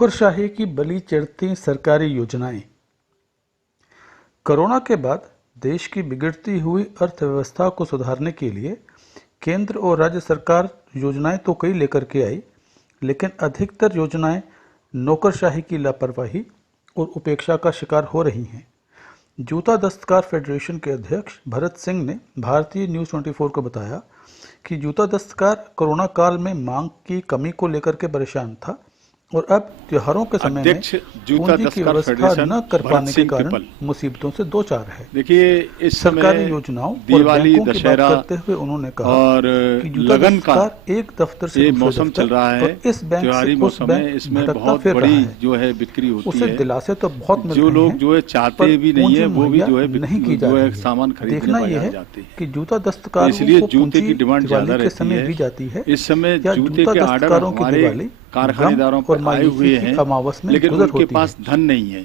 नौकरशाही की बलि चढ़ती सरकारी योजनाएं। कोरोना के बाद देश की बिगड़ती हुई अर्थव्यवस्था को सुधारने के लिए केंद्र और राज्य सरकार योजनाएं तो कई लेकर के आई, लेकिन अधिकतर योजनाएं नौकरशाही की लापरवाही और उपेक्षा का शिकार हो रही हैं। जूता दस्तकार फेडरेशन के अध्यक्ष भरत सिंह ने भारतीय न्यूज़ 24 को बताया कि जूता दस्तकार कोरोना काल में मांग की कमी को लेकर के परेशान था और अब त्योहारों के समय में पूंजी की व्यवस्था न कर पाने के कारण मुसीबतों से दो चार है। देखिए, इस सरकारी योजनाओं दिवाली, दशहरा करते हुए उन्होंने कहा और कि लगन का एक दफ्तर से मौसम चल रहा है, इस बैंक से उस बैंक इसमें बहुत बड़ी जो है बिक्री होती उसे है। दिलासे तो बहुत मिलते जो लोग जो है चाहते भी नहीं है वो भी जो है नहीं की जा रही है। सामान देखना यह है कि जूता दस्तकारों इसलिए जूते की डिमांड ज्यादा रहती है। इस समय जूते के ऑर्डर हमारे कारखानेदारों पर आए हुए हैं, लेकिन उनके पास धन नहीं है।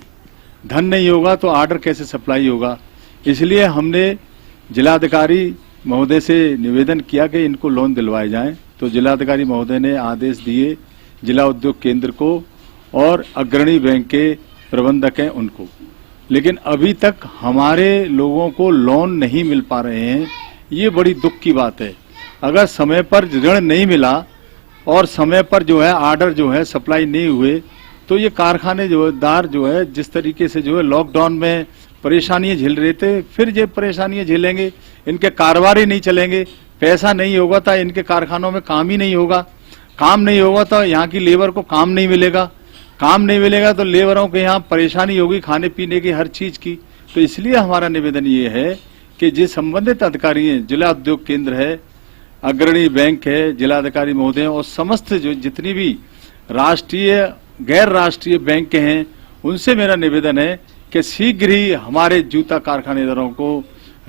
धन नहीं होगा तो ऑर्डर कैसे सप्लाई होगा। इसलिए हमने जिलाधिकारी महोदय से निवेदन किया कि इनको लोन दिलवाए जाएं। तो जिलाधिकारी महोदय ने आदेश दिए जिला उद्योग केंद्र को और अग्रणी बैंक के प्रबंधक हैं उनको, लेकिन अभी तक हमारे लोगों को लोन नहीं मिल पा रहे हैं। ये बड़ी दुख की बात है। अगर समय पर ऋण नहीं मिला और समय पर जो है ऑर्डर जो है सप्लाई नहीं हुए तो ये कारखाने जो है जिस तरीके से जो है लॉकडाउन में परेशानियां झेल रहे थे, फिर ये परेशानियां झेलेंगे। इनके कारोबार नहीं चलेंगे, पैसा नहीं होगा तो इनके कारखानों में काम ही नहीं होगा। काम नहीं होगा तो यहाँ की लेबर को काम नहीं मिलेगा। काम नहीं मिलेगा तो लेबरों के यहाँ परेशानी होगी खाने पीने की, हर चीज की। तो इसलिए हमारा निवेदन ये है कि जो संबंधित अधिकारी हैं, जिला उद्योग केंद्र है, अग्रणी बैंक है, जिलाधिकारी महोदय और समस्त जो जितनी भी राष्ट्रीय गैर राष्ट्रीय बैंक हैं, उनसे मेरा निवेदन है कि शीघ्र ही हमारे जूता कारखानेदारों को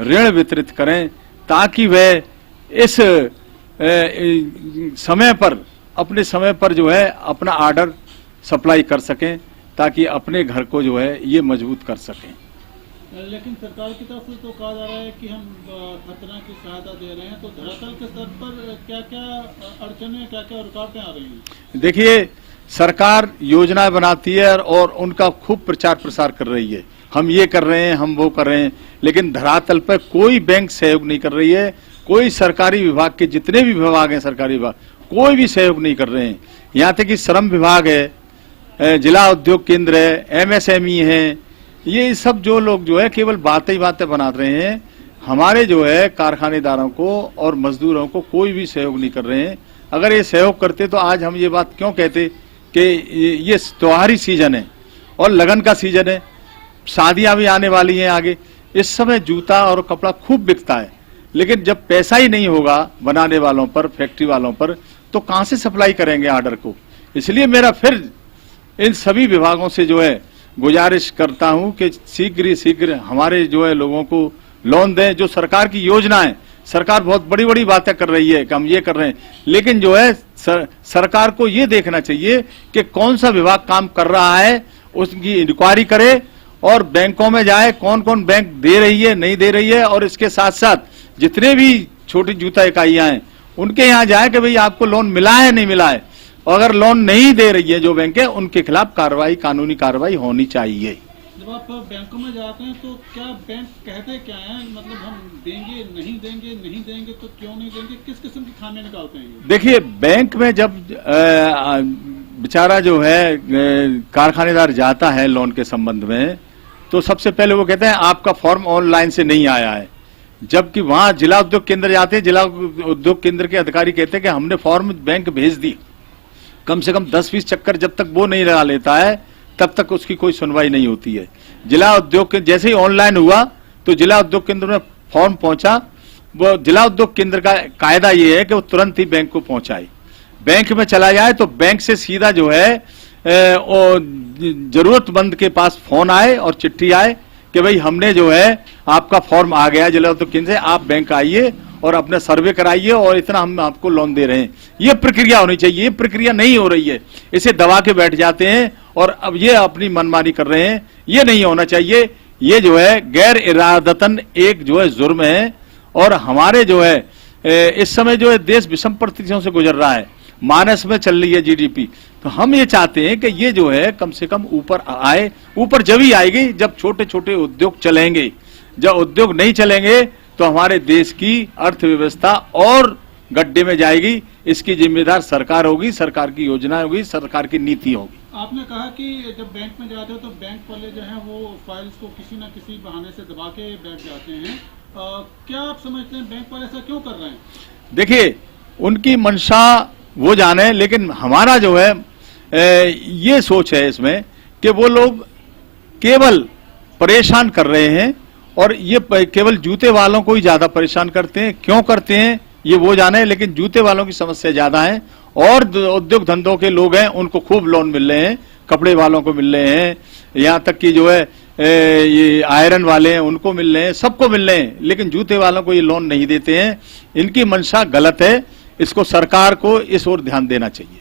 ऋण वितरित करें ताकि वह इस समय पर अपने समय पर जो है अपना ऑर्डर सप्लाई कर सकें ताकि अपने घर को जो है ये मजबूत कर सकें। लेकिन सरकार की तरफ से तो कहा जा रहा है कि हम हर तरह की सहायता दे रहे हैं, तो धरातल के स्तर पर क्या क्या अड़चनें, क्या क्या रुकावटें आ रही हैं? देखिए, सरकार योजनाएं बनाती है और उनका खूब प्रचार प्रसार कर रही है। हम ये कर रहे हैं, हम वो कर रहे हैं, लेकिन धरातल पर कोई बैंक सहयोग नहीं कर रही है। कोई सरकारी विभाग के जितने भी विभाग हैं, सरकारी विभाग, कोई भी सहयोग नहीं कर रहे हैं। यहाँ तक कि श्रम विभाग है, जिला उद्योग केंद्र है, MSME है, ये सब जो लोग जो है केवल बातें ही बातें बना रहे हैं। हमारे जो है कारखानेदारों को और मजदूरों को कोई भी सहयोग नहीं कर रहे हैं। अगर ये सहयोग करते तो आज हम ये बात क्यों कहते कि ये त्योहारी सीजन है और लगन का सीजन है, शादियां भी आने वाली हैं आगे। इस समय जूता और कपड़ा खूब बिकता है, लेकिन जब पैसा ही नहीं होगा बनाने वालों पर, फैक्ट्री वालों पर, तो कहां से सप्लाई करेंगे ऑर्डर को। इसलिए मेरा फिर इन सभी विभागों से जो है गुजारिश करता हूं कि शीघ्र हमारे जो है लोगों को लोन दें। जो सरकार की योजना है, सरकार बहुत बड़ी बड़ी बातें कर रही है कि हम ये कर रहे हैं, लेकिन जो है सरकार को ये देखना चाहिए कि कौन सा विभाग काम कर रहा है, उसकी इंक्वायरी करे और बैंकों में जाए कौन कौन बैंक दे रही है, नहीं दे रही है, और इसके साथ साथ जितने भी छोटी जूता इकाइयां हैं उनके यहाँ जाए कि भाई आपको लोन मिला है नहीं मिला है, और अगर लोन नहीं दे रही है जो बैंक है उनके खिलाफ कार्रवाई, कानूनी कार्रवाई होनी चाहिए। जब आप बैंकों में जाते हैं तो क्या बैंक कहते क्या है, मतलब हम देंगे नहीं देंगे, नहीं देंगे तो क्यों नहीं देंगे, किस किस्म की खामियां निकालते हैं? देखिए, बैंक में जब बेचारा जो है कारखानेदार जाता है लोन के संबंध में, तो सबसे पहले वो कहते हैं आपका फॉर्म ऑनलाइन से नहीं आया है। जबकि वहां जिला उद्योग केंद्र जाते हैं, जिला उद्योग केंद्र के अधिकारी कहते हैं कि हमने फॉर्म बैंक भेज दी। कम से कम 10-20 चक्कर जब तक वो नहीं लगा लेता है तब तक उसकी कोई सुनवाई नहीं होती है। जिला उद्योग के जैसे ही ऑनलाइन हुआ तो जिला उद्योग केंद्र में फॉर्म पहुंचा, वो जिला उद्योग केंद्र का कायदा ये है कि वो तुरंत ही बैंक को पहुंचाए। बैंक में चला जाए तो बैंक से सीधा जो है जरूरतमंद के पास फोन आए और चिट्ठी आए कि भाई हमने जो है आपका फॉर्म आ गया जिला उद्योग केंद्र से, आप बैंक आइए और अपना सर्वे कराइए और इतना हम आपको लोन दे रहे हैं। ये प्रक्रिया होनी चाहिए। ये प्रक्रिया नहीं हो रही है, इसे दबा के बैठ जाते हैं और अब ये अपनी मनमानी कर रहे हैं। ये नहीं होना चाहिए। ये जो है गैर इरादतन एक जो है जुर्म है और हमारे जो है इस समय जो है देश विषम परिस्थितियों से गुजर रहा है। माइनस में चल रही है जीडीपी, तो हम ये चाहते हैं कि ये जो है कम से कम ऊपर आए। ऊपर जब ही आएगी जब छोटे छोटे उद्योग चलेंगे। जब उद्योग नहीं चलेंगे तो हमारे देश की अर्थव्यवस्था और गड्ढे में जाएगी। इसकी जिम्मेदार सरकार होगी, सरकार की योजना होगी, सरकार की नीति होगी। आपने कहा कि जब बैंक में जाते हो तो बैंक वाले जो हैं वो फाइल्स को किसी न किसी बहाने से दबा के बैठ जाते हैं। क्या आप समझते हैं बैंक वाले ऐसा क्यों कर रहे हैं? देखिए, उनकी मंशा वो जाने, लेकिन हमारा जो है ये सोच है इसमें कि वो लोग केवल परेशान कर रहे हैं और ये केवल जूते वालों को ही ज्यादा परेशान करते हैं। क्यों करते हैं ये वो जाने, लेकिन जूते वालों की समस्या ज्यादा है। और उद्योग धंधों के लोग हैं उनको खूब लोन मिल रहे हैं, कपड़े वालों को मिल रहे हैं, यहाँ तक कि जो है ये आयरन वाले हैं उनको मिल रहे हैं, सबको मिल रहे हैं, लेकिन जूते वालों को ये लोन नहीं देते हैं। इनकी मंशा गलत है, इसको सरकार को इस ओर ध्यान देना चाहिए।